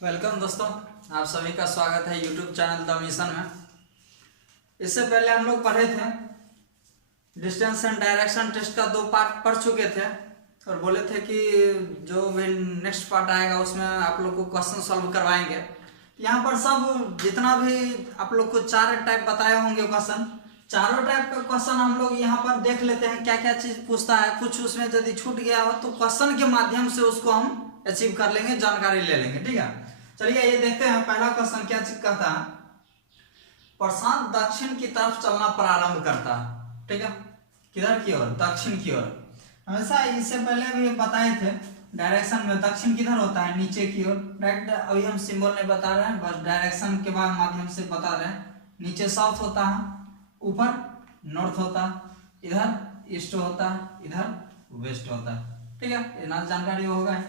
Welcome दोस्तों, आप सभी का स्वागत है यूट्यूब चैनल द मिशन में। इससे पहले हम लोग पढ़े थे डिस्टेंस एंड डायरेक्शन टेस्ट का 2 पार्ट पढ़ चुके थे और बोले थे कि जो भी नेक्स्ट पार्ट आएगा उसमें आप लोग को क्वेश्चन सॉल्व करवाएंगे। यहाँ पर सब जितना भी आप लोग को 4 टाइप बताए होंगे क्वेश्चन, चारों टाइप का क्वेश्चन हम लोग यहाँ पर देख लेते हैं क्या क्या चीज़ पूछता है। कुछ उसमें यदि छूट गया हो तो क्वेश्चन के माध्यम से उसको हम अचीव कर लेंगे, जानकारी ले लेंगे। ठीक है, चलिए ये देखते हैं पहला क्वेश्चन क्या चीज कहता है। प्रशांत दक्षिण की तरफ चलना प्रारंभ करता है। ठीक है, किधर की ओर? दक्षिण की ओर। हमेशा इससे पहले भी बताए थे डायरेक्शन में दक्षिण किधर होता है, नीचे की ओर। डायरेक्ट अभी हम सिंबल नहीं बता रहे हैं, बस डायरेक्शन के बाद माध्यम से बता रहे हैं। नीचे साउथ होता है, ऊपर नॉर्थ होता है, इधर ईस्ट होता है, इधर वेस्ट होता है। ठीक है, इतना जानकारी होगा।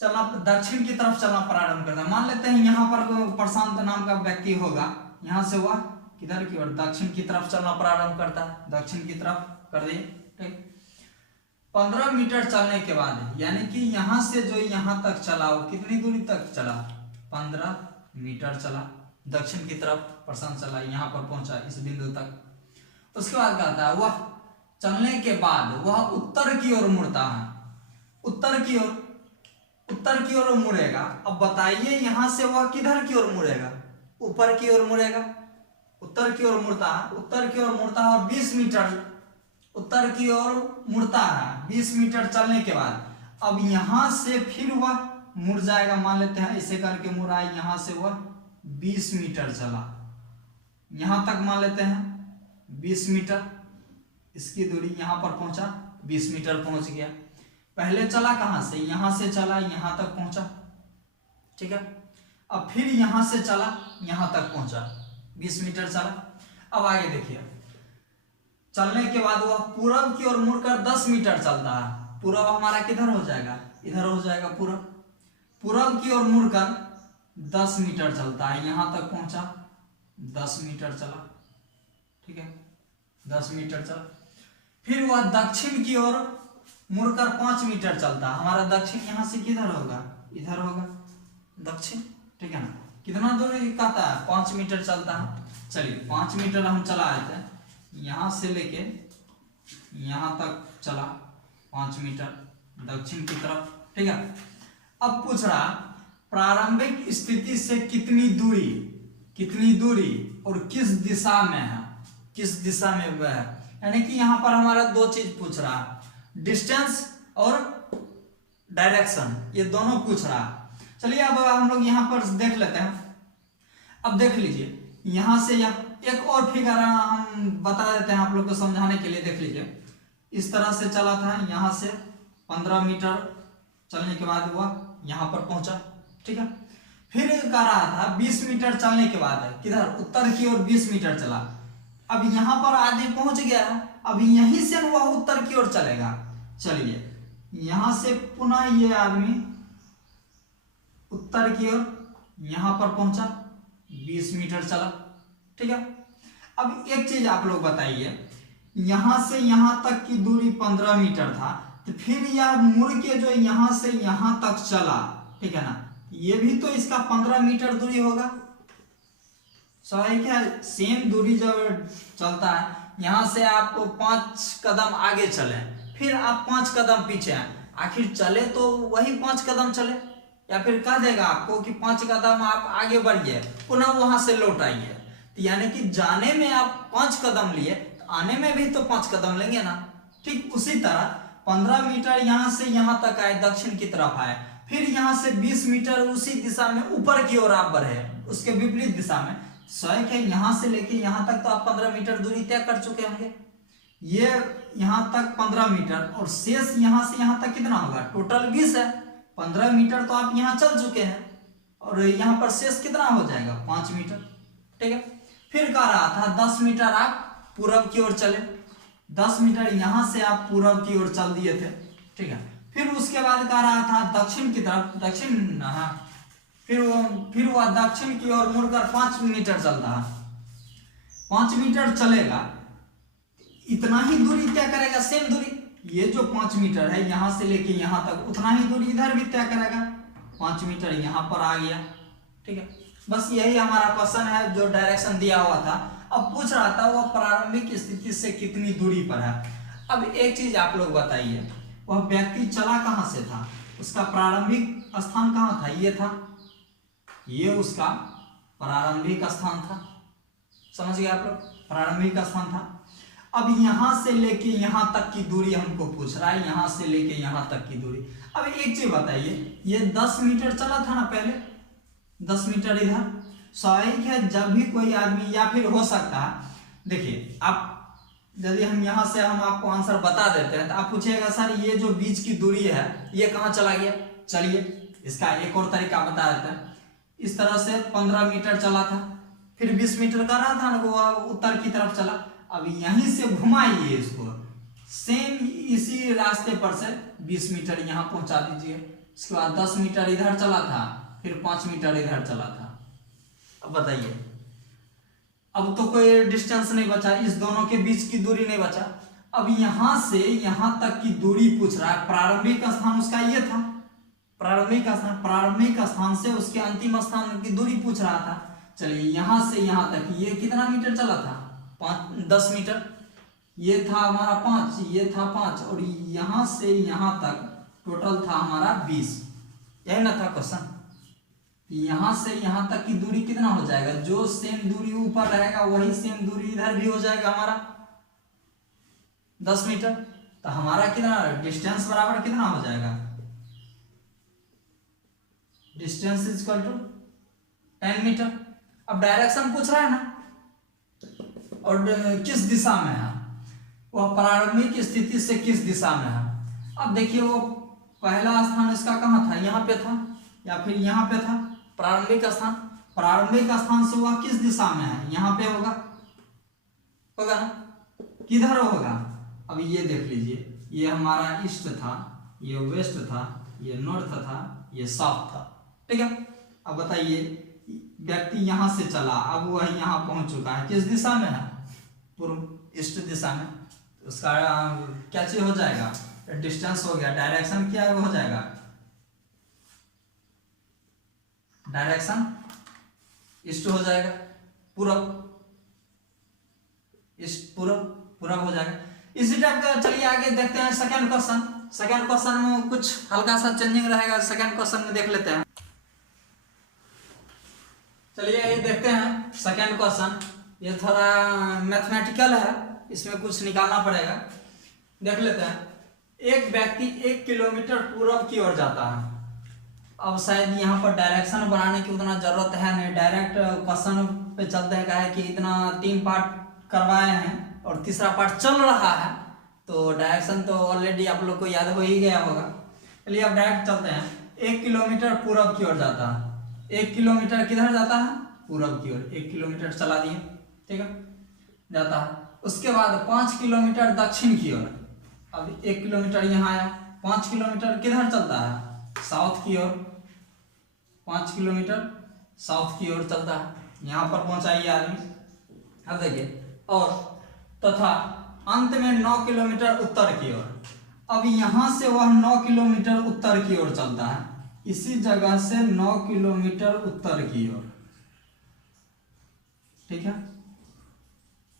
चलना दक्षिण की तरफ चलना प्रारंभ करता है। मान लेते हैं यहाँ पर प्रशांत नाम का व्यक्ति होगा, यहाँ से वह किधर की ओर? दक्षिण की तरफ चलना प्रारंभ करता है। दक्षिण की तरफ कर दिए। ठीक, 15 मीटर चलने के बाद, यानी कि यहाँ से जो यहाँ तक चला वो कितनी दूरी तक चला? 15 मीटर चला। दक्षिण की तरफ प्रशांत चला, यहाँ पर पहुंचा इस बिंदु तक। उसके बाद कहता है वह चलने के बाद वह उत्तर की ओर मुड़ता है। उत्तर की ओर, उत्तर की ओर मुड़ेगा। अब बताइए यहाँ से वह किधर की ओर मुड़ेगा? ऊपर की ओर मुड़ेगा। उत्तर की ओर मुड़ता है, उत्तर की ओर मुड़ता है और 20 मीटर उत्तर की ओर मुड़ता है। 20 मीटर चलने के बाद अब यहाँ से फिर वह मुड़ जाएगा। मान लेते हैं ऐसे करके मुड़ा, यहाँ से वह 20 मीटर चला, यहाँ तक मान लेते हैं 20 मीटर इसकी दूरी, यहाँ पर पहुंचा, 20 मीटर पहुंच गया। पहले चला कहां से? यहां से चला, यहां तक पहुंचा। ठीक है, अब फिर यहां से चला, यहां तक पहुंचा, 20 मीटर चला। अब आगे देखिए, चलने के बाद वह पूरब की ओर मुड़कर 10 मीटर चलता है। पूरब हमारा किधर हो जाएगा? इधर हो जाएगा पूरब। पूरब की ओर मुड़कर 10 मीटर चलता है, यहां तक पहुंचा, 10 मीटर चला। ठीक है, 10 मीटर चला। फिर वह दक्षिण की ओर मुड़कर 5 मीटर चलता है। हमारा दक्षिण यहाँ से किधर होगा? इधर होगा दक्षिण। ठीक है ना, कितना दूरी कहता है? 5 मीटर चलता है। चलिए 5 मीटर हम चला आए थे, यहाँ से लेके यहाँ तक चला 5 मीटर दक्षिण की तरफ। ठीक है, अब पूछ रहा प्रारंभिक स्थिति से कितनी दूरी और किस दिशा में है? किस दिशा में वह है, यानी कि यहाँ पर हमारा 2 चीज पूछ रहा है, डिस्टेंस और डायरेक्शन, ये दोनों पूछ रहा है। चलिए अब हम लोग यहाँ पर देख लेते हैं। अब देख लीजिए, यहाँ से एक और फिगर हम बता देते हैं आप लोग को समझाने के लिए। देख लीजिए, इस तरह से चला था, यहाँ से 15 मीटर चलने के बाद वह यहाँ पर पहुंचा। ठीक है, फिर कह रहा था 20 मीटर चलने के बाद किधर? उत्तर की ओर 20 मीटर चला। अब यहाँ पर आगे पहुंच गया, अब यहीं से वह उत्तर की ओर चलेगा। चलिए यहां से पुनः ये आदमी उत्तर की ओर यहां पर पहुंचा, 20 मीटर चला। ठीक है, अब एक चीज आप लोग बताइए, यहां से यहां तक की दूरी 15 मीटर था, तो फिर यह मुड़ के जो यहां से यहां तक चला, ठीक है ना, ये भी तो इसका 15 मीटर दूरी होगा। स्वाभाविक है, सेम दूरी जब चलता है, यहां से आपको 5 कदम आगे चले, फिर आप 5 कदम पीछे हैं, आखिर चले तो वही 5 कदम चले, या फिर कह देगा आपको कि 5 कदम आप आगे बढ़िए, पुनः वहां से लौट आइए। तो यानी कि जाने में आप 5 कदम लिए, तो आने में भी तो 5 कदम लेंगे ना। ठीक उसी तरह 15 मीटर यहां से यहां तक आए, दक्षिण की तरफ आए, फिर यहां से 20 मीटर उसी दिशा में ऊपर की ओर आप बढ़े, उसके विपरीत दिशा में। स्वयं है, यहां से लेके यहां तक तो आप 15 मीटर दूरी तय कर चुके होंगे। ये यहां तक 15 मीटर और शेष यहां से यहां तक कितना होगा? टोटल 20 है। 15 मीटर तो आप यहां चल चुके हैं और यहां पर शेष कितना हो जाएगा? 5 मीटर। ठीक है, फिर कह रहा था 10 मीटर आप पूरब की ओर चले, 10 मीटर यहां से आप पूरब की ओर चल दिए थे। ठीक है, फिर उसके बाद कह रहा था दक्षिण की तरफ, दक्षिण, हाँ, फिर वह दक्षिण की ओर मुड़कर 5 मीटर चलता है। 5 मीटर चलेगा, इतना ही दूरी तय करेगा, सेम दूरी। ये जो 5 मीटर है यहाँ से लेके यहाँ तक, उतना ही दूरी इधर भी तय करेगा। 5 मीटर यहाँ पर आ गया। ठीक है, बस यही हमारा क्वेश्चन है जो डायरेक्शन दिया हुआ था। अब पूछ रहा था वह प्रारंभिक स्थिति से कितनी दूरी पर है। अब एक चीज आप लोग बताइए, वह व्यक्ति चला कहाँ से था, उसका प्रारंभिक स्थान कहाँ था, ये था, ये उसका प्रारंभिक स्थान था। समझ गए आप लोग, प्रारंभिक स्थान था। अब यहां से लेके यहां तक की दूरी हमको पूछ रहा है, यहां से लेके यहां तक की दूरी। अब एक चीज बताइए, ये 10 मीटर चला था ना पहले, 10 मीटर इधर। स्वाभाविक है जब भी कोई आदमी, या फिर हो सकता है, देखिए आप, यदि हम यहाँ से हम आपको आंसर बता देते हैं तो आप पूछिएगा सर ये जो बीच की दूरी है ये कहाँ चला गया। चलिए इसका एक और तरीका बता देते हैं। इस तरह से 15 मीटर चला था, फिर 20 मीटर का रहा था ना, वो उत्तर की तरफ चला। अब यहीं से घुमाइए इसको, सेम इसी रास्ते पर से 20 मीटर यहाँ पहुंचा दीजिए। इसके बाद 10 मीटर इधर चला था, फिर 5 मीटर इधर चला था। अब बताइए, अब तो कोई डिस्टेंस नहीं बचा, इस दोनों के बीच की दूरी नहीं बचा। अब यहां से यहां तक की दूरी पूछ रहा है। प्रारंभिक स्थान उसका ये था, प्रारंभिक स्थान से उसके अंतिम स्थान की दूरी पूछ रहा था। चलिए यहां से यहां तक ये कितना मीटर चला था, 10 मीटर। ये था हमारा 5, ये था 5, और यहां से यहां तक टोटल था हमारा 20। यही ना था क्वेश्चन। यहां से यहां तक की दूरी कितना हो जाएगा, जो सेम दूरी ऊपर रहेगा वही सेम दूरी इधर भी हो जाएगा हमारा 10 मीटर। तो हमारा कितना डिस्टेंस बराबर कितना हो जाएगा, distance is equal to 10 metre. अब डायरेक्शन पूछ रहा है ना, और किस दिशा में है, वह प्रारंभिक स्थिति से किस दिशा में है। अब देखिए वो पहला स्थान इसका कहाँ था, यहाँ पे था या फिर यहाँ पे था प्रारंभिक स्थान। प्रारंभिक स्थान से वह किस दिशा में है, यहाँ पे होगा ना, किधर होगा। अब ये देख लीजिए, ये हमारा ईस्ट था, ये वेस्ट था, ये नॉर्थ था, ये साउथ था। ठीक है, अब बताइए व्यक्ति यहां से चला, अब वह यहाँ पहुंच चुका है, किस दिशा में है, पूर्व ईस्ट दिशा में। उसका क्या चीज हो जाएगा, डिस्टेंस हो गया, डायरेक्शन क्या हो जाएगा, डायरेक्शन ईस्ट हो जाएगा, पूरब, ईस्ट पूरब हो जाएगा। इसी टाइप का चलिए आगे देखते हैं सेकंड क्वेश्चन। सेकंड क्वेश्चन में कुछ हल्का सा चेंजिंग रहेगा, सेकंड क्वेश्चन में देख लेते हैं। चलिए ये देखते हैं सेकंड क्वेश्चन। ये थोड़ा मैथमेटिकल है, इसमें कुछ निकालना पड़ेगा, देख लेते हैं। एक व्यक्ति 1 किलोमीटर पूरब की ओर जाता है। अब शायद यहाँ पर डायरेक्शन बनाने की उतना जरूरत है नहीं, डायरेक्ट क्वेश्चन पे चलते हैं। कहा है कि इतना 3 पार्ट करवाए हैं और तीसरा पार्ट चल रहा है, तो डायरेक्शन तो ऑलरेडी आप लोग को याद हो ही गया होगा। चलिए अब डायरेक्ट चलते हैं। 1 किलोमीटर पूरब की ओर जाता है, 1 किलोमीटर किधर जाता है, पूरब की ओर। 1 किलोमीटर चला दिए, ठीक है, जाता है। उसके बाद 5 किलोमीटर दक्षिण की ओर। अब 1 किलोमीटर यहाँ आया, 5 किलोमीटर किधर चलता है, साउथ की ओर। 5 किलोमीटर साउथ की ओर चलता है, यहाँ पर पहुंचा ये आदमी। अब देखिए, और तथा अंत में 9 किलोमीटर उत्तर की ओर। अब यहां से वह 9 किलोमीटर उत्तर की ओर चलता है, इसी जगह से 9 किलोमीटर उत्तर की ओर। ठीक है,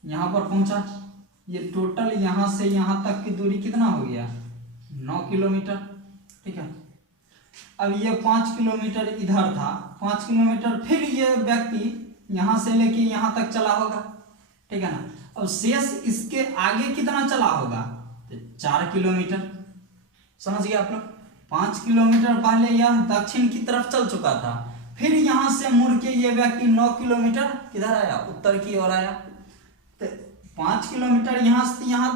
यहां पर पहुंचा। ये टोटल यहां से यहां तक की दूरी कितना हो गया, 9 किलोमीटर। ठीक है, अब ये 5 किलोमीटर इधर था, 5 किलोमीटर फिर ये व्यक्ति यहां से लेके यहां तक चला होगा। ठीक है ना। अब शेष इसके आगे कितना चला होगा, 4 किलोमीटर। समझ गए आप लोग। 5 किलोमीटर पहले यह दक्षिण की तरफ चल चुका था, फिर यहां से मुड़ के ये व्यक्ति 9 किलोमीटर किधर आया, उत्तर की ओर आया। तो 5 किलोमीटर यहां से यहां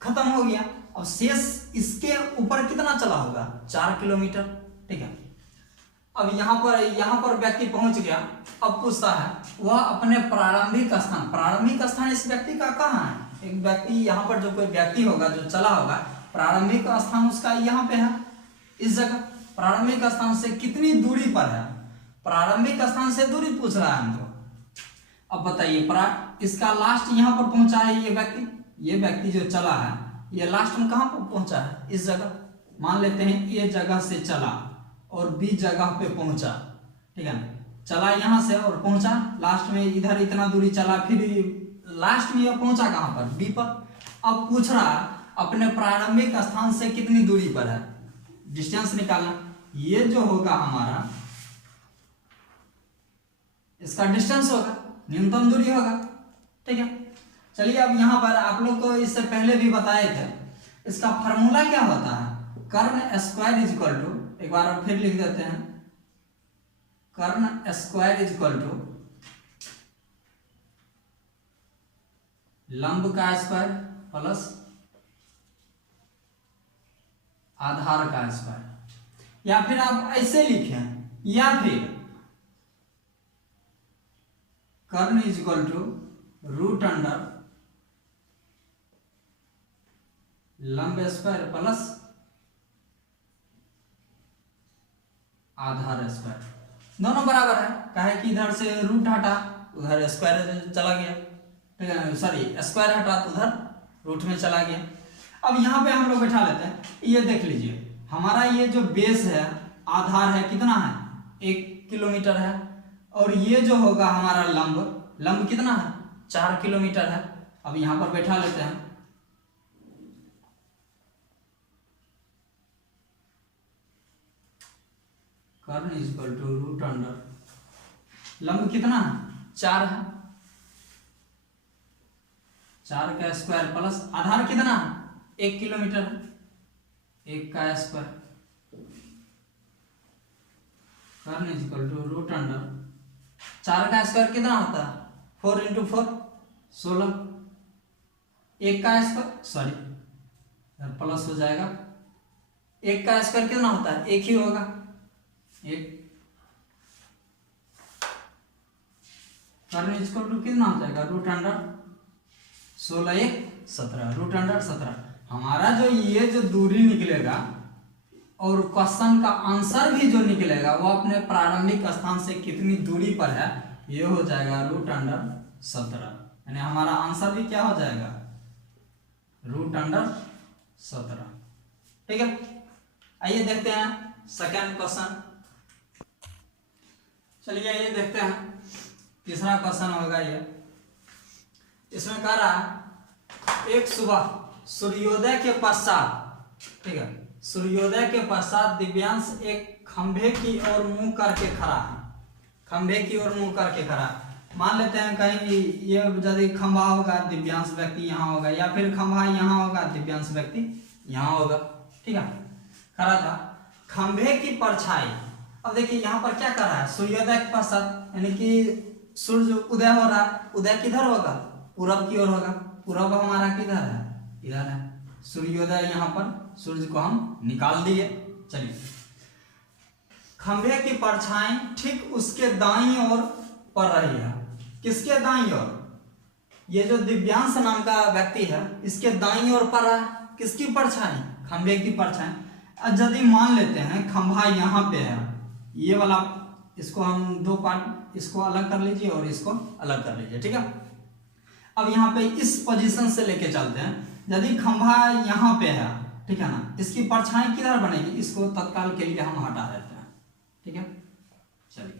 खत्म हो गया। अब शेष इसके ऊपर कितना चला होगा, 4 किलोमीटर। ठीक है, अब यहाँ पर व्यक्ति पहुंच गया। अब पूछता है वह अपने प्रारंभिक स्थान इस व्यक्ति का कहाँ है। एक व्यक्ति यहाँ पर जो कोई व्यक्ति होगा जो चला होगा, प्रारंभिक स्थान उसका यहाँ पे है, इस जगह। प्रारंभिक स्थान से कितनी दूरी पर है, प्रारंभिक स्थान से दूरी पूछ रहा है हमको। अब बताइए, इसका लास्ट यहाँ पर पहुंचा है ये व्यक्ति जो चला है, ये लास्ट में कहाँ पर पहुंचा है, इस जगह। मान लेते हैं ये जगह से चला, और बी जगह पे पहुंचा, ठीक है ना। चला यहाँ से और पहुंचा लास्ट में, इधर इतना दूरी चला, फिर लास्ट में यह पहुंचा कहाँ पर, बी पर। अब पूछ रहा अपने प्रारंभिक स्थान से कितनी दूरी पर है, डिस्टेंस निकालना। ये जो होगा हमारा, इसका डिस्टेंस होगा, न्यूनतम दूरी होगा, ठीक है। चलिए अब यहाँ पर आप लोग को इससे पहले भी बताए थे, इसका फार्मूला क्या होता है, कर्ण स्क्वायर इज इक्वल टू, एक बार और फिर लिख देते हैं, कर्ण स्क्वायर इज इक्वल टू लंब का स्क्वायर प्लस आधार का स्क्वायर। या फिर आप ऐसे लिखें, या फिर कर्ण is equal to root under लंब स्क्वायर प्लस आधार स्क्वायर, दोनों बराबर है। काहे कि इधर से रूट हटा उधर स्क्वायर चला गया, ठीक है, सॉरी स्क्वायर हटा तो उधर रूट में चला गया। अब यहाँ पे हम लोग बैठा लेते हैं, ये देख लीजिए हमारा ये जो बेस है, आधार है कितना है, 1 किलोमीटर है, और ये जो होगा हमारा लंब कितना है, 4 किलोमीटर है। अब यहाँ पर बैठा लेते हैं, कर्ण is equal to root under लंब कितना है, 4 है, 4 का स्क्वायर प्लस आधार कितना है, 1 किलोमीटर है, 1 का स्क्वायर, कर्ण is equal to root under 4 का स्क्वायर कितना होता है, 4 × 4 16, 1 का स्क्वायर सॉरी प्लस हो जाएगा, 1 का स्क्वायर कितना होता है, 1 ही होगा, 1। कर्ण इज इक्वल टू कितना हो जाएगा, रूट अंडर 16 × 1 17, रूट अंडर 17। हमारा जो ये जो दूरी निकलेगा और क्वेश्चन का आंसर भी जो निकलेगा वो अपने प्रारंभिक स्थान से कितनी दूरी पर है, ये हो जाएगा रूट अंडर 17, यानी हमारा आंसर भी क्या हो जाएगा, रूट अंडर 17, ठीक है। आइए देखते हैं सेकेंड क्वेश्चन। चलिए ये देखते हैं तीसरा क्वेश्चन होगा ये। इसमें कह रहा है एक सुबह सूर्योदय के पश्चात, ठीक है, सूर्योदय के पश्चात दिव्यांश एक खंभे की ओर मुंह करके खड़ा है, खंभे की ओर मुंह करके खड़ा है। मान लेते हैं कहीं ये यदि खंभा होगा दिव्यांश व्यक्ति यहाँ होगा, या फिर खंभा यहाँ होगा दिव्यांश व्यक्ति यहाँ होगा, ठीक है, खड़ा था। खंभे की परछाई, अब देखिए यहाँ पर क्या कर रहा है, सूर्योदय के पश्चात, यानी कि सूर्य उदय हो रहा है, उदय किधर होगा, पूरब की ओर होगा, पूरब हमारा किधर है, इधर है, सूर्योदय यहाँ पर सूर्य को हम निकाल दिए। चलिए खंभे की परछाई ठीक उसके दाईं ओर पड़ रही है, किसके दाईं ओर, ये जो दिव्यांश नाम का व्यक्ति है इसके दाईं ओर पड़ रहा है, किसकी परछाई, खंभे की परछाई। यदि मान लेते हैं खंभा यहाँ पे है, ये वाला, इसको हम दो पार्ट, इसको अलग कर लीजिए और इसको अलग कर लीजिए, ठीक है। अब यहाँ पे इस पोजीशन से लेके चलते हैं, यदि खंभा यहाँ पे है, ठीक है ना, इसकी परछाई किधर बनेगी, इसको तत्काल के लिए हम हटा देते हैं, ठीक है। चलिए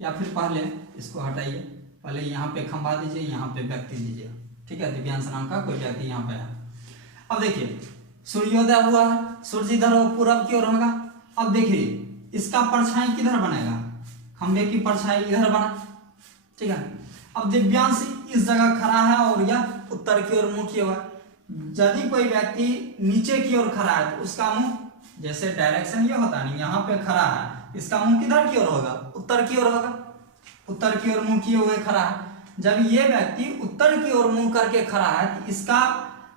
या फिर पहले इसको हटाइए, पहले यहाँ पे खंभा दीजिए, यहाँ पे व्यक्ति दीजिए, ठीक है, दिव्यांश नाम का कोई व्यक्ति यहाँ पे है। अब देखिए सूर्योदय हुआ, सूर्य इधर पूरब की ओर होगा। अब देखिए इसका परछाई किधर बनेगा, खंभे की परछाई इधर बना, ठीक है। अब दिव्यांश इस जगह खड़ा है और यह उत्तर की ओर मुंह किया हुआ है। यदि कोई व्यक्ति नीचे की ओर खड़ा है तो उसका मुंह, जैसे डायरेक्शन ये होता नहीं, यहाँ पे खड़ा है, इसका मुंह किधर की ओर होगा, उत्तर की ओर होगा, उत्तर की ओर मुंह किए हुए खड़ा है। जब ये व्यक्ति उत्तर की ओर मुंह करके खड़ा है तो इसका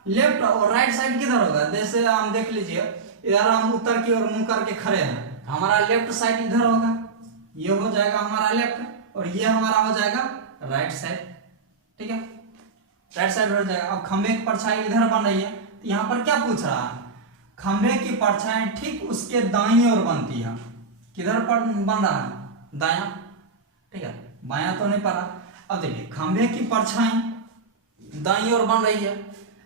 लेफ्ट और राइट साइड किधर होगा, जैसे हम देख लीजिए इधर हम उत्तर की ओर मुंह करके खड़े हैं, हमारा लेफ्ट साइड इधर होगा, ये हो जाएगा हमारा लेफ्ट और ये हमारा हो जाएगा राइट साइड, ठीक है, राइट साइड हो जाएगा। अब खंभे की परछाई इधर बन रही है, तो यहाँ पर क्या पूछ रहा है, खंभे की परछाई ठीक उसके दाईं ओर बनती है, किधर पर बन रहा है, दायां, ठीक है, बायां तो नहीं पड़ा। अब देखिए खंभे की परछाई दाईं ओर बन रही है।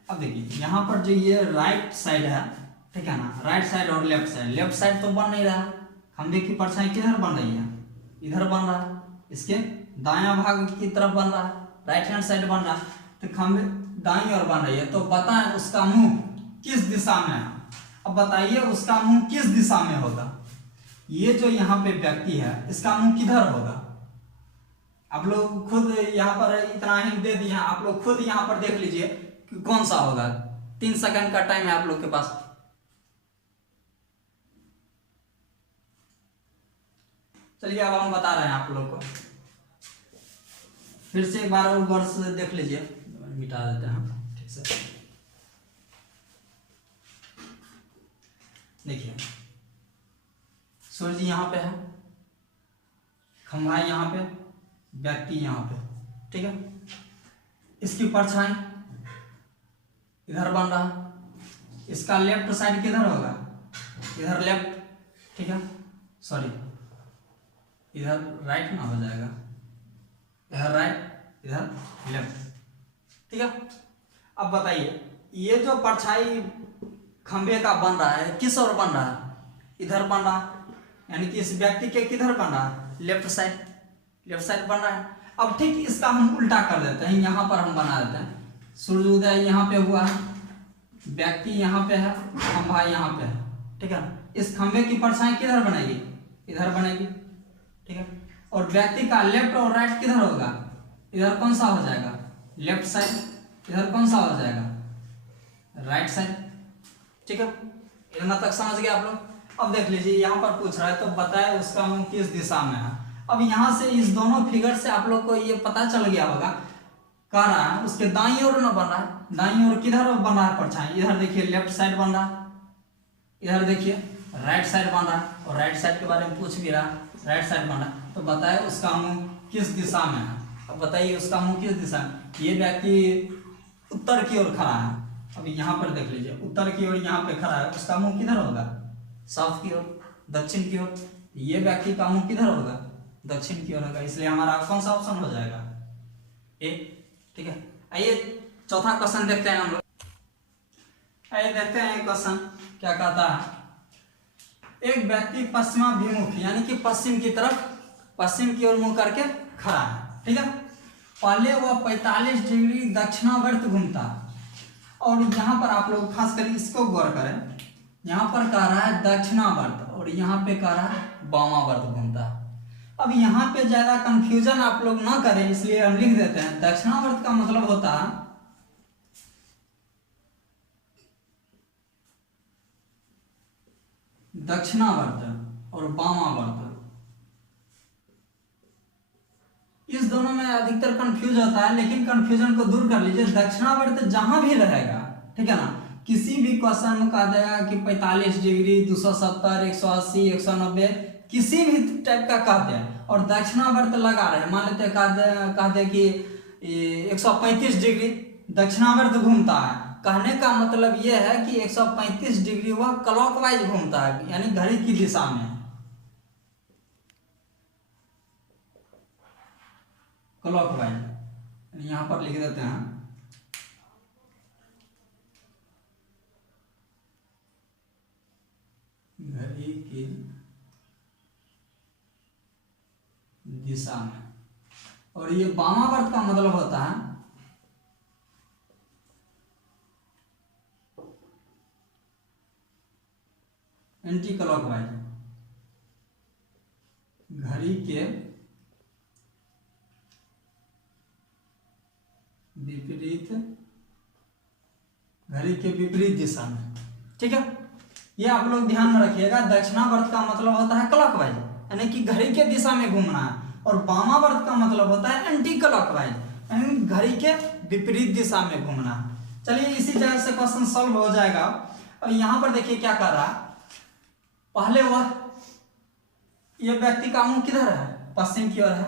अब देखिए यहाँ पर जो ये राइट साइड है, ठीक ठीक है ना, राइट साइड और लेफ्ट साइड। लेफ्ट साइड तो बन नहीं रहा, खंभे की परछाई किधर बन रही है, इधर बन रहा है, इसके दायां भाग की तरफ बन रहा है, राइट हैंड साइड बन रहा है, तो खंभे दाईं ओर बन रही है। तो बताएं उसका मुंह किस दिशा में है। अब बताइए उसका मुंह किस दिशा में होगा। ये जो यहाँ पे व्यक्ति है इसका मुंह किधर होगा। आप लोग खुद यहाँ पर इतना हिंट दे दिए, आप लोग खुद यहाँ पर देख लीजिए कि कौन सा होगा। 3 सेकंड का टाइम है आप लोग के पास। चलिए अब हम बता रहे हैं आप लोग को, फिर से एक बार और गौर से देख लीजिए, मिटा देते हैं ठीक से। देखिए सूर्य यहाँ पे है, खंभा यहाँ पे, व्यक्ति यहाँ पे, ठीक है। इसकी परछाई इधर बन रहा है, इसका लेफ्ट साइड किधर होगा, इधर लेफ्ट, ठीक है, सॉरी इधर राइट ना हो जाएगा, इधर राइट इधर लेफ्ट, ठीक है। अब बताइए ये जो परछाई खंभे का बन रहा है किस ओर बन रहा है, इधर बन रहा है, यानी कि इस व्यक्ति के किधर बन रहा है, लेफ्ट साइड, लेफ्ट साइड बन रहा है। अब ठीक इसका हम उल्टा कर देते हैं, यहाँ पर हम बना देते हैं। सूर्योदय यहाँ पे हुआ है, व्यक्ति यहाँ पे है, खंभा यहाँ पे है, ठीक है। इस खंभे की परछाई किधर बनेगी, इधर बनेगी, ठीक है। और व्यक्ति का लेफ्ट और राइट किधर होगा, इधर कौन सा हो जाएगा, लेफ्ट साइड, इधर कौन सा हो जाएगा, राइट साइड, ठीक है। इतना तक समझ गए आप लोग। अब देख लीजिए यहाँ पर पूछ रहा है तो बताए उसका मुंह किस दिशा में है। अब यहाँ से इस दोनों फिगर से आप लोग को ये पता चल गया होगा, कह रहा है उसके दाईं ओर ना बन रहा है, दाईं ओर किधर बन रहा है परछाई, इधर देखिए लेफ्ट साइड बन रहा है, इधर देखिए राइट साइड बन रहा है, और राइट साइड के बारे में पूछ भी रहा, राइट साइड बन रहा है। तो बताए उसका मुंह किस दिशा में है। अब बताइए उसका मुंह किस दिशा में, ये व्यक्ति उत्तर की ओर खड़ा है, अभी यहाँ पर देख लीजिए उत्तर की ओर यहाँ पे खड़ा है, उसका मुंह किधर होगा, साउथ की ओर, दक्षिण की ओर। ये व्यक्ति का मुंह किधर होगा, दक्षिण की ओर होगा, इसलिए हमारा कौन सा ऑप्शन हो जाएगा, ए, ठीक है। आइए चौथा क्वेश्चन देखते हैं हम लोग। आइए देखते हैं क्वेश्चन क्या कहता है। एक व्यक्ति पश्चिमाभिमुख यानी कि पश्चिम की तरफ, पश्चिम की ओर मुंह करके खड़ा है, ठीक है। पहले वह 45 डिग्री दक्षिणावर्त घूमता, और यहाँ पर आप लोग खास कर इसको गौर करें, यहाँ पर कह रहा है दक्षिणावर्त और यहाँ पे कह रहा है वामावर्त घूमता। अब यहाँ पे ज्यादा कंफ्यूजन आप लोग ना करें, इसलिए हम लिख देते हैं दक्षिणावर्त का मतलब होता है दक्षिणावर्त और वामावर्त। इस दोनों में अधिकतर कंफ्यूज होता है, लेकिन कंफ्यूजन को दूर कर लीजिए। दक्षिणावर्त जहां भी रहेगा, ठीक है ना, किसी भी क्वेश्चन में कहा देगा कि 45 डिग्री, 270, 180, 190, किसी भी टाइप का कहते हैं और दक्षिणावर्त लगा रहे, मान लेते कहते कि 135 डिग्री दक्षिणावर्त घूमता है। कहने का मतलब यह है कि 135 डिग्री वह क्लॉकवाइज घूमता है, यानी घड़ी की दिशा में, क्लॉकवाइज। यहाँ पर लिख देते हैं घड़ी की दिशा में। और ये वामावर्त का मतलब होता है एंटी क्लॉकवाइज, घड़ी के विपरीत, घड़ी के विपरीत दिशा में, ठीक है। ये आप लोग ध्यान में रखिएगा। दक्षिणावर्त का मतलब होता है क्लॉकवाइज, यानी कि घड़ी के दिशा में घूमना है, और वामावर्त का मतलब होता है एंटी क्लॉकवाइज, यानी घड़ी के विपरीत दिशा में घूमना है। चलिए इसी जगह से क्वेश्चन सॉल्व हो जाएगा। अब यहाँ पर देखिए क्या कर रहा है, पहले वह, ये व्यक्ति का मुंह किधर है, पश्चिम की ओर है,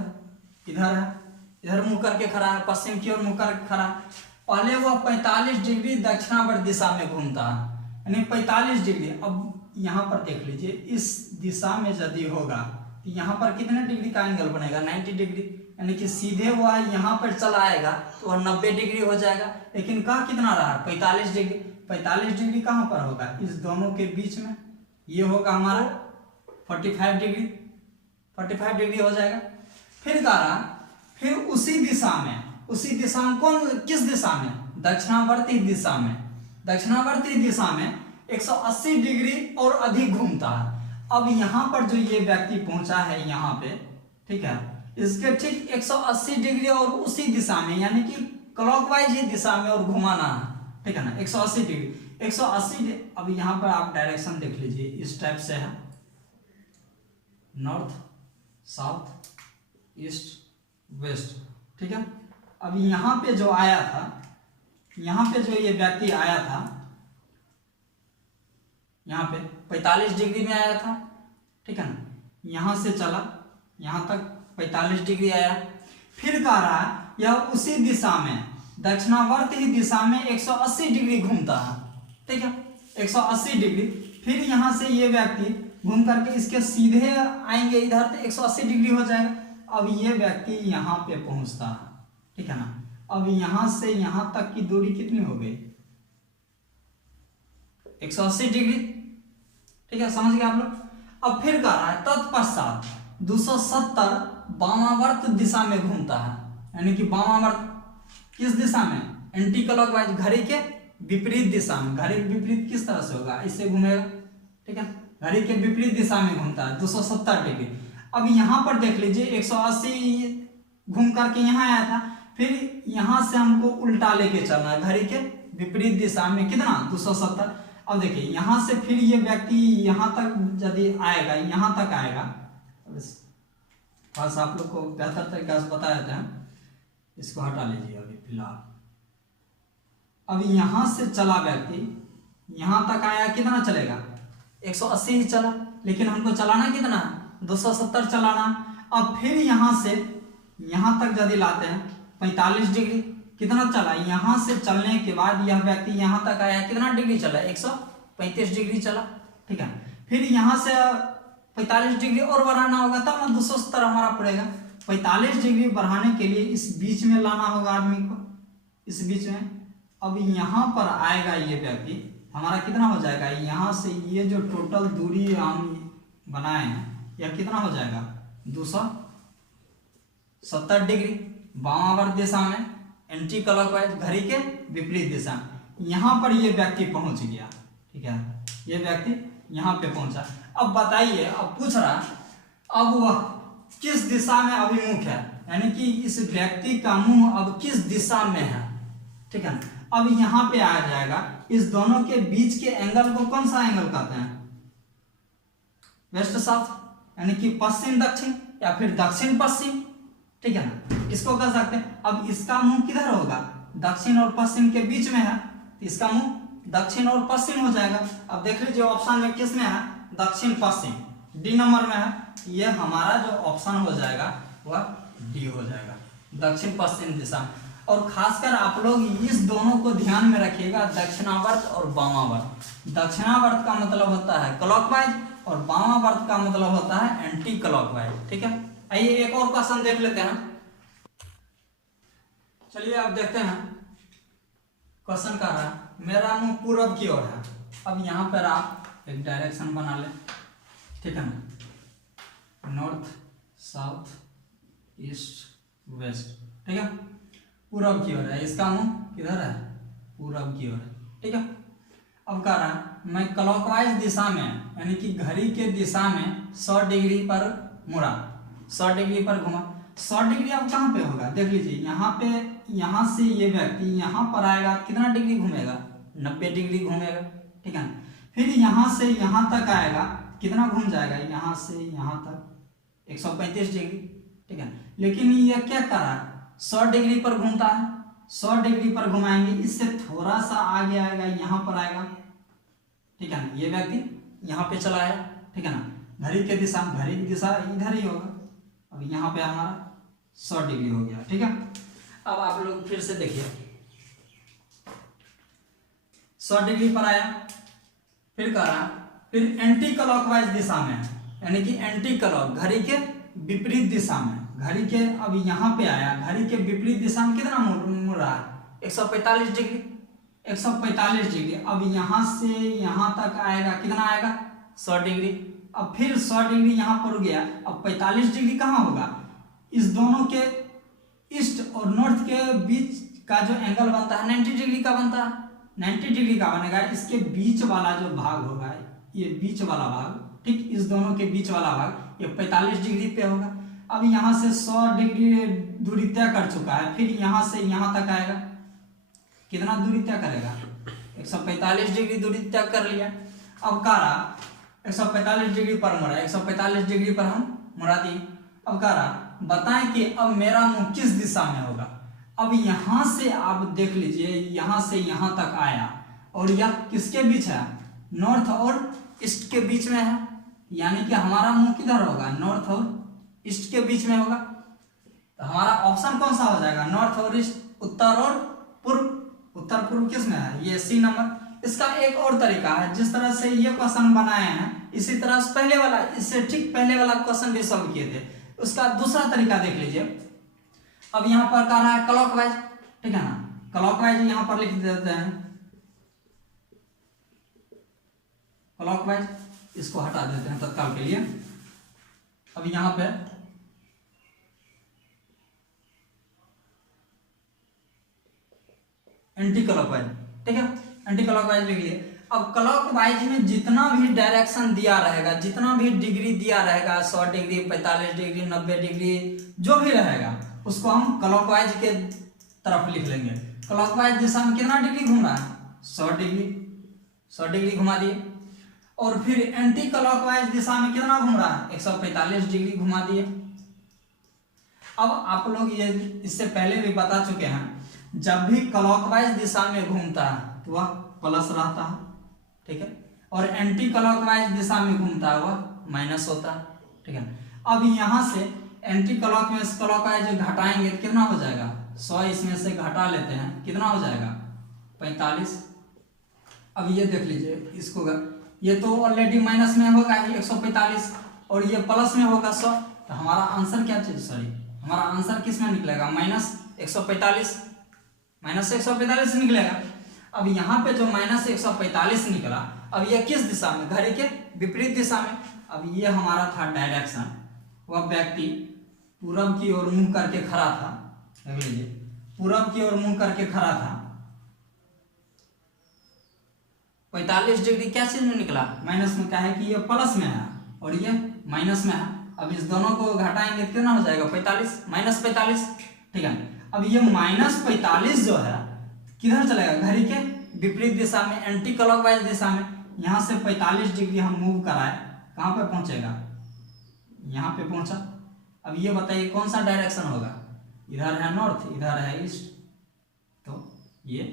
इधर है, इधर मुंह करके खड़ा है, पश्चिम की ओर मुंह करके खड़ा है। पहले वह 45 डिग्री दक्षिणावर्त दिशा में घूमता है, यानी 45 डिग्री। अब यहाँ पर देख लीजिए, इस दिशा में यदि होगा तो यहाँ पर कितने डिग्री का एंगल बनेगा, 90 डिग्री, यानी कि सीधे वह यहाँ पर चला आएगा तो वह 90 डिग्री हो जाएगा। लेकिन कहाँ कितना रहा, 45 डिग्री। 45 डिग्री कहाँ पर होगा, इस दोनों के बीच में, ये होगा हमारा 45 डिग्री, 45 डिग्री हो जाएगा। फिर कह रहा फिर उसी दिशा में कौन, किस दिशा में, दक्षिणावर्ती दिशा में, दक्षिणावर्ती दिशा में 180 डिग्री और अधिक घूमता है। अब यहाँ पर जो ये व्यक्ति पहुंचा है यहाँ पे, ठीक है, इसके ठीक 180 डिग्री और उसी दिशा में, यानी कि क्लॉकवाइज ही दिशा में और घुमाना है, ठीक है ना, 180 डिग्री, 180। अब यहाँ पर आप डायरेक्शन देख लीजिए, इस टाइप से है, नॉर्थ साउथ ईस्ट वेस्ट, ठीक है। अब यहाँ पे जो आया था, यहाँ पे जो ये व्यक्ति आया था, यहाँ पे 45 डिग्री में आया था, ठीक है ना, यहाँ से चला यहाँ तक 45 डिग्री आया। फिर कह रहा है यह उसी दिशा में, दक्षिणावर्त ही दिशा में 180 डिग्री घूमता है, ठीक है, 180 डिग्री। फिर यहाँ से ये व्यक्ति घूम करके इसके सीधे आएंगे इधर, तो 180 डिग्री हो जाएगा। अब ये व्यक्ति यहाँ पे पहुंचता है, ठीक है ना। अब यहाँ से यहाँ तक की दूरी कितनी हो गई, 180 डिग्री, ठीक है, समझ गए आप लोग। अब फिर कह रहा है तत्पश्चात 270 वामावर्त दिशा में घूमता है, यानी कि वामावर्त किस दिशा में, एंटी क्लॉकवाइज, घड़ी के विपरीत दिशा में। घड़ी के विपरीत किस तरह से होगा, इससे घूमेगा, ठीक है, घड़ी के विपरीत दिशा में घूमता है 270 डिग्री। अब यहाँ पर देख लीजिए 180 घूम करके यहाँ आया था, फिर यहाँ से हमको उल्टा लेके चलना है, घड़ी के विपरीत दिशा में, कितना, 270। अब देखिए यहाँ से फिर ये व्यक्ति यहाँ तक यदि आएगा, यहाँ तक आएगा, बस आप लोग को बेहतर तरीके से बता देते हैं, इसको हटा लीजिए अभी फिलहाल। अब यहाँ से चला व्यक्ति, यहाँ तक आया, कितना चलेगा, 180 ही चला, लेकिन हमको चलाना कितना, 270 चलाना। अब फिर यहाँ से यहाँ तक यदि लाते हैं 45 डिग्री, कितना चला, यहाँ से चलने के बाद यह व्यक्ति यहाँ तक आया, कितना डिग्री चला, 135 डिग्री चला, ठीक है। फिर यहाँ से 45 डिग्री और बढ़ाना होगा, तब ना 270 हमारा पड़ेगा। 45 डिग्री बढ़ाने के लिए इस बीच में लाना होगा आदमी को, इस बीच में। अब यहाँ पर आएगा ये व्यक्ति, हमारा कितना हो जाएगा, यहाँ से ये जो टोटल दूरी हम बनाए हैं, यह कितना हो जाएगा, 270 डिग्री वामावर्त दिशा में, एंटी क्लॉकवाइज, घड़ी के विपरीत दिशा में। यहाँ पर ये व्यक्ति पहुंच गया, ठीक है, ये व्यक्ति यहाँ पे पहुंचा। अब बताइए, अब पूछ रहा अब वह किस दिशा में अभिमुख है, यानी कि इस व्यक्ति का मुंह अब किस दिशा में है, ठीक है। अब यहाँ पे आ जाएगा, इस दोनों के बीच के एंगल को कौन सा एंगल कहते हैं, वेस्ट साउथ, यानी कि पश्चिम दक्षिण या फिर दक्षिण पश्चिम, ठीक है ना, इसको कह सकते हैं। अब इसका मुंह किधर होगा, दक्षिण और पश्चिम के बीच में है, इसका मुंह दक्षिण और पश्चिम हो जाएगा। अब देख लीजिए ऑप्शन में किस में है, दक्षिण पश्चिम, डी नंबर में है। ये हमारा जो ऑप्शन हो जाएगा वह डी हो जाएगा, दक्षिण पश्चिम दिशा। और खासकर आप लोग इस दोनों को ध्यान में रखिएगा, दक्षिणावर्त और वामावर्त। दक्षिणावर्त का मतलब होता है क्लॉकवाइज और वामावर्त का मतलब होता है एंटी क्लॉकवाइज, ठीक है। आइए एक और क्वेश्चन देख लेते हैं। चलिए अब देखते हैं, क्वेश्चन कह रहा है मेरा मुंह पूरब की ओर है। अब यहाँ पर आप एक डायरेक्शन बना ले, ठीक है ना, नॉर्थ साउथ ईस्ट वेस्ट, ठीक है, पूरब की ओर है, इसका मुंह किधर है, पूरब की ओर है, ठीक है। अब कह रहा है मैं क्लॉकवाइज दिशा में, यानी कि घड़ी के दिशा में 100 डिग्री पर मुड़ा, 100 डिग्री पर घुमा। 100 डिग्री अब कहाँ पे होगा, देख लीजिए, यहाँ पे, यहाँ से ये व्यक्ति यहाँ पर आएगा, कितना डिग्री घूमेगा, 90 डिग्री घूमेगा, ठीक है ना। फिर यहाँ से यहाँ तक आएगा, कितना घूम जाएगा, यहाँ से यहाँ तक 135 डिग्री, ठीक है। लेकिन ये क्या कर रहा है, 100 डिग्री पर घूमता है, 100 डिग्री पर घुमाएंगे, इससे थोड़ा सा आगे आएगा, यहाँ पर आएगा, ठीक है ना। ये व्यक्ति यहाँ पे चला है, ठीक है ना, घड़ी की दिशा इधर ही होगा। अब यहाँ पे हमारा 100 डिग्री हो गया, ठीक है। अब आप लोग फिर से देखिए, 100 डिग्री पर आया, फिर कह रहा, फिर एंटी क्लॉकवाइज दिशा में, यानी कि एंटी क्लॉक, घड़ी के विपरीत दिशा में, घड़ी के, अब यहाँ पे आया, घड़ी के विपरीत दिशा में कितना मुड़ रहा है, 145 डिग्री, 145 डिग्री। अब यहाँ से यहाँ तक आएगा, कितना आएगा 100 डिग्री। अब फिर 100 डिग्री यहाँ पर गया। अब 45 डिग्री कहाँ होगा, इस दोनों के ईस्ट और नॉर्थ के बीच का जो एंगल बनता है 90 डिग्री का बनता है, 90 डिग्री का बनेगा। इसके बीच वाला जो भाग होगा, ये बीच वाला भाग, ठीक, इस दोनों के बीच वाला भाग ये 45 डिग्री पे होगा। अब यहाँ से 100 डिग्री दूरी तय कर चुका है, फिर यहाँ से यहाँ तक आएगा, कितना दूरी तय करेगा 145 डिग्री दूरी तय कर लिया। अब कह रहा 145 डिग्री पर मुड़ा, 145 डिग्री पर हम मुड़ा दिए। अब कह रहा बताएं कि अब मेरा मुंह किस दिशा में होगा। अब यहां से आप देख लीजिए, यहां से यहां तक आया और यह किसके बीच है, नॉर्थ और ईस्ट के बीच में है, यानी कि हमारा मुंह किधर होगा, नॉर्थ और ईस्ट के बीच में होगा। तो हमारा ऑप्शन कौन सा हो जाएगा, नॉर्थ और ईस्ट, उत्तर और पूर्व। उत्तर पूर्व किस में है, ये सी नंबर। इसका एक और तरीका है, जिस तरह से ये क्वेश्चन बनाए हैं इसी तरह से पहले वाला, इससे ठीक पहले वाला क्वेश्चन भी सॉल्व किए थे। उसका दूसरा तरीका देख लीजिए। अब यहाँ पर कह रहा है क्लॉकवाइज, ठीक है ना, क्लॉकवाइज यहाँ पर लिख देते हैं, क्लॉकवाइज, इसको हटा देते हैं तत्काल के लिए। अब यहाँ पे एंटी क्लॉकवाइज, ठीक है, एंटी क्लॉकवाइज लिख लिए। अब क्लॉकवाइज में जितना भी डायरेक्शन दिया रहेगा, जितना भी डिग्री दिया रहेगा, 100 डिग्री, 45 डिग्री, 90 डिग्री, जो भी रहेगा उसको हम क्लॉकवाइज के तरफ लिख लेंगे। क्लॉकवाइज दिशा में कितना डिग्री घूम रहा है, 100 डिग्री, 100 डिग्री घुमा दिए। और फिर एंटी क्लॉकवाइज दिशा में कितना घूम रहा है, 145 डिग्री घुमा दिए। अब आप लोग ये इससे पहले भी बता चुके हैं, जब भी क्लॉकवाइज दिशा में घूमता है तो वह प्लस रहता है, ठीक है, और एंटी क्लॉकवाइज दिशा में घूमता है वह माइनस होता है, ठीक है। अब यहाँ से एंटी क्लॉकवाइज घटाएंगे तो कितना हो जाएगा, 100 इसमें से घटा लेते हैं, कितना हो जाएगा 45। अब ये देख लीजिए, इसको ये तो ऑलरेडी माइनस में होगा ही 145 और ये प्लस में होगा 100, तो हमारा आंसर क्या चीज, सॉरी हमारा आंसर किस में निकलेगा, माइनस 145, माइनस 145 निकलेगा। अब यहाँ पे जो माइनस 145 निकला, अब ये किस दिशा में, घड़ी के विपरीत दिशा में। अब ये हमारा था डायरेक्शन, वह व्यक्ति पूरब की ओर मुंह करके खड़ा था, देख लीजिए पूरब की ओर मुंह करके खड़ा था। 45 डिग्री क्या चीज में निकला, माइनस में, क्या है कि ये प्लस में है और ये माइनस में है। अब इस दोनों को घटाएंगे तो कितना हो जाएगा 45, माइनस 45, ठीक है। अब ये माइनस 45 जो है किधर चलेगा, घड़ी के विपरीत दिशा में, एंटी क्लॉकवाइज दिशा में। यहाँ से 45 डिग्री हम मूव कराए, कहाँ पे पहुंचेगा, यहाँ पे पहुंचा। अब ये बताइए कौन सा डायरेक्शन होगा, इधर है नॉर्थ, इधर है ईस्ट, तो ये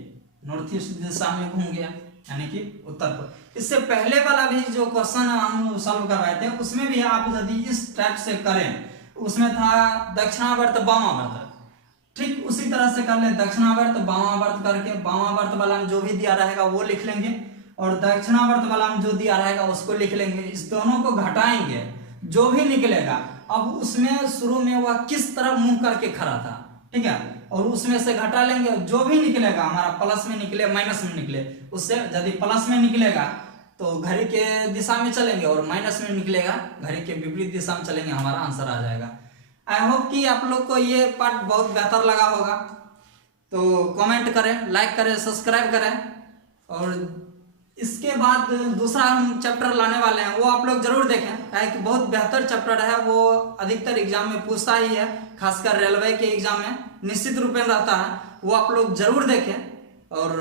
नॉर्थ ईस्ट दिशा में घूम गया, यानी कि उत्तर पूर्व। इससे पहले वाला भी जो क्वेश्चन हम सॉल्व कर रहे थे उसमें भी आप यदि इस टाइप से करें, उसमें था दक्षिणावर्त वामावर्त, ठीक उसी तरह से कर ले, दक्षिणावर्त वामावर्त करके, वामावर्त वाला में जो भी दिया रहेगा वो लिख लेंगे और दक्षिणावर्त वाला में जो दिया रहेगा उसको लिख लेंगे। इस दोनों को घटाएंगे, जो भी निकलेगा, अब उसमें शुरू में वह किस तरफ मुंह करके खड़ा था, ठीक है, और उसमें से घटा लेंगे, जो भी निकलेगा हमारा प्लस में निकले माइनस में निकले, उससे यदि प्लस में निकलेगा तो घड़ी के दिशा में चलेंगे और माइनस में निकलेगा घड़ी के विपरीत दिशा में चलेंगे, हमारा आंसर आ जाएगा। आई होप कि आप लोग को ये पार्ट बहुत बेहतर लगा होगा, तो कमेंट करें, लाइक करें, सब्सक्राइब करें। और इसके बाद दूसरा हम चैप्टर लाने वाले हैं, वो आप लोग जरूर देखें, क्या कि बहुत बेहतर चैप्टर है, वो अधिकतर एग्जाम में पूछता ही है, खासकर रेलवे के एग्जाम में निश्चित रूप में रहता है, वो आप लोग जरूर देखें और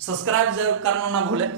सब्सक्राइब जरूर करना ना भूलें।